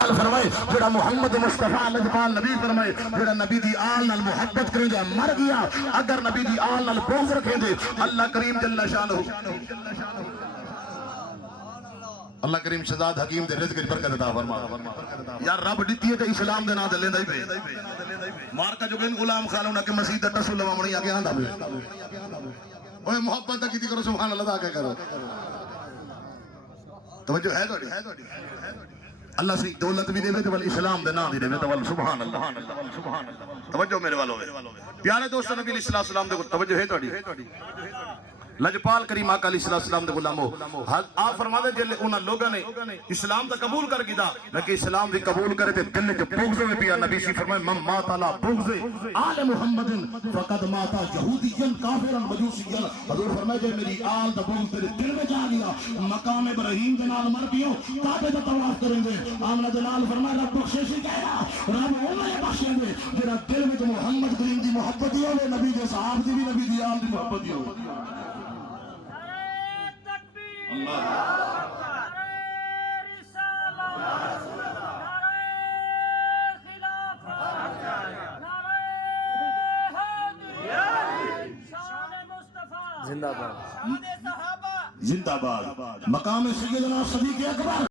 فرمائے جڑا محمد مصطفیٰ لجپال نبی فرمائے جڑا نبی دی آل نال محبت کریں دے مر گیا اگر نبی دی آل نال بغض رکھیں دے اللہ کریم جل شانہ اللہ کریم شہزاد حکیم دے رزق وچ برکت عطا فرما یار رب دتی ہے تے اسلام دے نام تے لیندا ہی پے مار کا جو گن غلام خالونا کہ مسجد تے رسول اللہ منی اگے آندا پے اوے محبت دا کیتی کرو سبحان اللہ دا کیا کرو توجہ ہے تہاڈی اللہ سے دولت بھی دے تے ول اسلام دے نام دی دے تے ول سبحان اللہ توجہ میرے والو پیارے دوست نبی علیہ السلام دے توجہ ہے تہاڈی لجپال کریم آقا علیہ السلام دے غلامو آپ فرما دے جلے انہاں لوگاں نے اسلام تا قبول کر گیا لیکن اسلام بھی قبول کرے تے دل وچ بغض میں پیا نبی سی فرمائے من مات علی بغض آل محمد فقد مات یہودیا کافرا مجوسیا حضور فرمائے جے میری آل دا بغض تیرے دل وچ آ گیا مقام ابراہیم دے نال مر پیو کعبے دا طواف کریں گے آمنہ دے نال فرمائے رب بخشش ہی کہے گا رب انہیں بخشیں گے جڑا دل وچ محمد کریم دی محبت ہی ہوے نبی دے صحابہ دی بھی نبی دی آل دی محبت ہی ہوے زندہ باد مقام سیدنا صدیق اکبر